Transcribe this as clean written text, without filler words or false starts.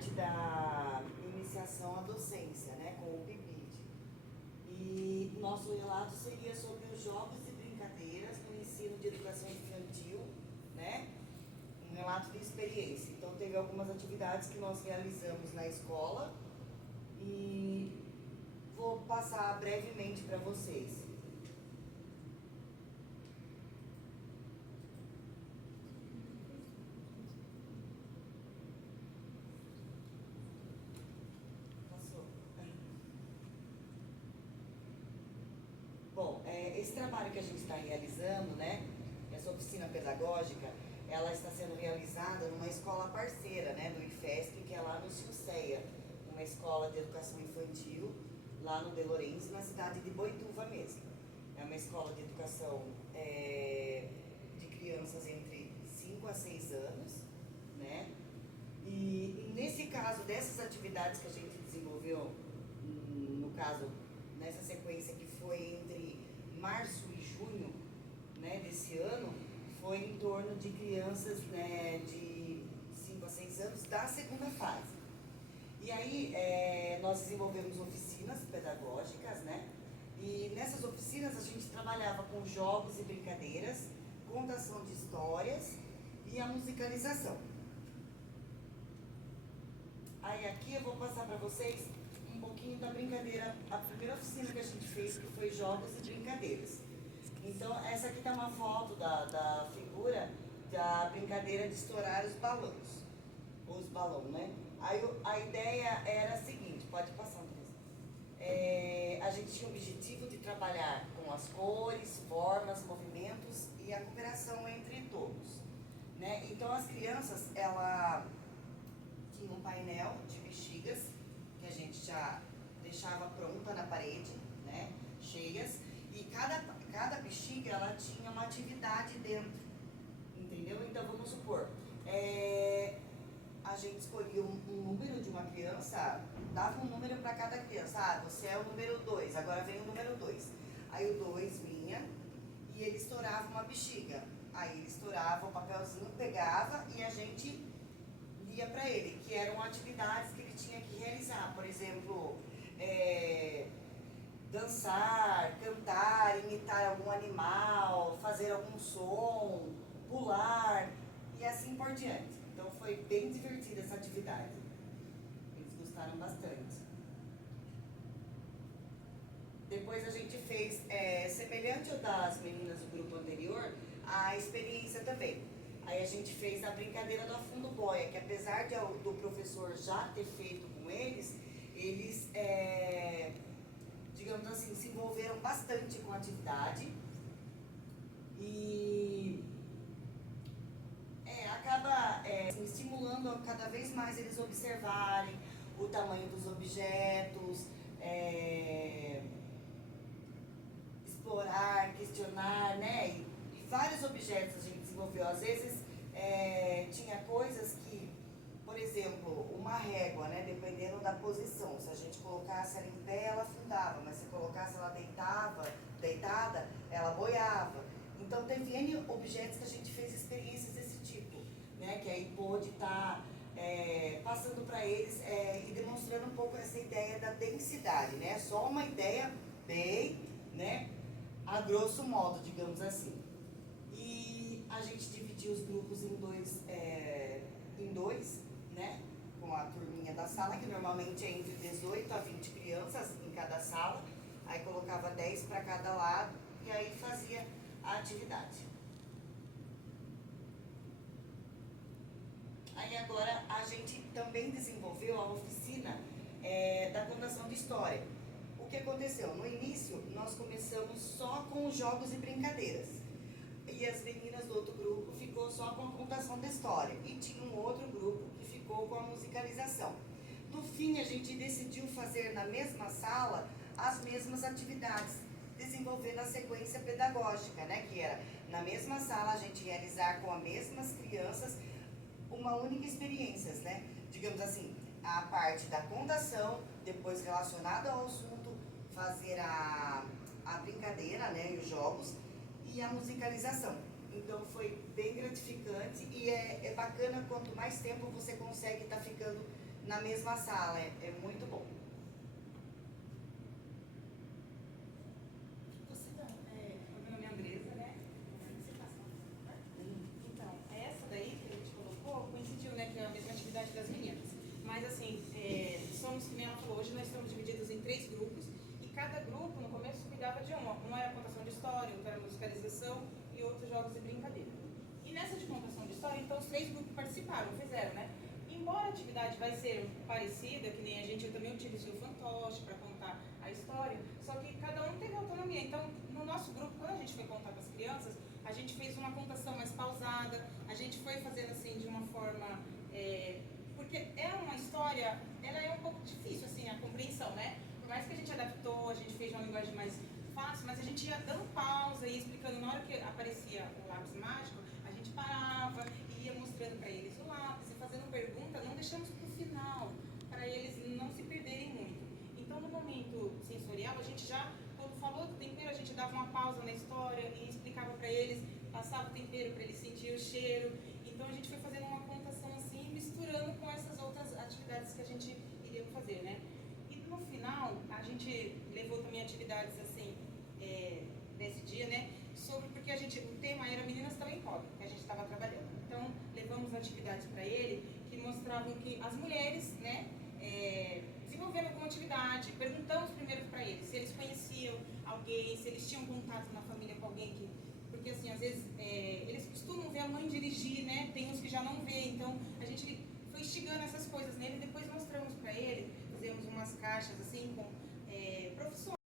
parte da iniciação à docência, né, com o PIBID. E nosso relato seria sobre os jogos e brincadeiras no ensino de educação infantil, né, um relato de experiência. Então teve algumas atividades que nós realizamos na escola e vou passar brevemente para vocês. Bom, esse trabalho que a gente está realizando, né, essa oficina pedagógica, ela está sendo realizada numa escola parceira, né, do IFESP, que é lá no Silceia, uma escola de educação infantil, lá no De Lourenço, na cidade de Boituva mesmo. É uma escola de educação de crianças entre 5 a 6 anos, né, e nesse caso, dessas atividades que a gente desenvolveu, no caso, nessa sequência que foi entre março e junho, né, desse ano, foi em torno de crianças, né, de 5 a 6 anos da segunda fase. E aí nós desenvolvemos oficinas pedagógicas, né, e nessas oficinas a gente trabalhava com jogos e brincadeiras, contação de histórias e a musicalização. Aí aqui eu vou passar para vocês um pouquinho da brincadeira, a primeira oficina que a gente fez, que foi jogos e brincadeiras. Então, essa aqui tá uma foto da figura da brincadeira de estourar os balões. Os balões, né? Aí a ideia era a seguinte, pode passar, Andressa. A gente tinha o objetivo de trabalhar com as cores, formas, movimentos e a cooperação entre todos, né? Então, as crianças, ela tinha um painel de bexigas que a gente já deixava pronta na parede, né, cheias, e cada bexiga ela tinha uma atividade dentro, entendeu? Então vamos supor, a gente escolhia um número de uma criança, dava um número para cada criança, você é o número 2, agora vem o número 2. Aí o 2 vinha e ele estourava uma bexiga, aí ele estourava o papelzinho, pegava e a gente lia para ele, que eram atividades que ele tinha que realizar, por exemplo, dançar, cantar, imitar algum animal, fazer algum som, pular e assim por diante. Então foi bem divertida essa atividade, eles gostaram bastante. Depois a gente fez, semelhante ao das meninas do grupo anterior, a experiência também. Aí a gente fez a brincadeira do afundo boia, que apesar do professor já ter feito com eles, digamos assim, se envolveram bastante com a atividade e acaba estimulando cada vez mais eles observarem o tamanho dos objetos, explorar, questionar, né? E vários objetos a gente desenvolveu. Às vezes tinha coisas que, por exemplo, uma régua, né? Dependendo da posição, se a gente colocasse ela em pé, ela afundava, mas se colocasse ela deitada, ela boiava. Então teve N objetos que a gente fez experiências desse tipo, né? Que aí pôde estar passando para eles e demonstrando um pouco essa ideia da densidade, né? Só uma ideia bem, né? A grosso modo, digamos assim. E a gente dividiu os grupos em dois, né? Com a turminha da sala, que normalmente é entre 18 a 20 crianças em cada sala. Aí colocava 10 para cada lado e aí fazia a atividade. Aí agora a gente também desenvolveu a oficina da contação de história. O que aconteceu? No início, nós começamos só com jogos e brincadeiras. E as meninas do outro grupo ficou só com a contação da história. E tinha um outro grupo que ficou com a musicalização. No fim, a gente decidiu fazer na mesma sala as mesmas atividades, desenvolvendo a sequência pedagógica, né? Que era, na mesma sala, a gente realizar com as mesmas crianças uma única experiência, né? Digamos assim, a parte da contação, depois relacionada ao assunto, fazer a brincadeira, né, e os jogos, e a musicalização. Então foi bem gratificante e é bacana quanto mais tempo você consegue estar ficando na mesma sala. É muito bom. Meu nome é Andresa, né? Então, essa daí que a gente colocou coincidiu, né, que é a mesma atividade das meninas. Mas assim, somos, como ela falou, hoje nós estamos divididos em 3 grupos e cada grupo no começo cuidava de uma. Uma era contação de história, outra era musicalização e outros jogos de brincadeira. E nessa de contação de história, então os 3 grupos participaram, fizeram, né? Embora a atividade vai ser parecida, que nem a gente, eu também utilizei o fantoche para contar a história, só que cada um teve autonomia. Então, no nosso grupo, quando a gente foi contar para as crianças, a gente fez uma contação mais pausada, a gente foi fazendo assim de uma forma... porque é uma história, ela é um pouco difícil, assim, a compreensão, né? Por mais que a gente adaptou, a gente fez uma linguagem mais fácil, mas a gente ia dando pausa e explicando. Na hora que aparecia o lápis mágico, a gente parava e ia mostrando para eles o lápis e fazendo pergunta, não deixamos para o final, para eles não se perderem muito. Então, no momento sensorial, a gente já, quando falou do tempero, a gente dava uma pausa na história e explicava para eles, passava o tempero para eles sentir o cheiro. Então, a gente foi fazendo uma contação assim, misturando com essas outras atividades que a gente iria fazer, né? E no final, a gente levou também atividades assim, desse dia, né? Porque o tema era Meninas Também Podem, que a gente estava trabalhando. Então, levamos atividades para ele que mostravam que as mulheres, né, desenvolveram alguma atividade. Perguntamos primeiro para eles se eles conheciam alguém, se eles tinham contato na família com alguém que... Porque, assim, às vezes, eles costumam ver a mãe dirigir, né? Tem uns que já não vê. Então, a gente foi instigando essas coisas nele. Depois mostramos para ele, fizemos umas caixas, assim, com profissões.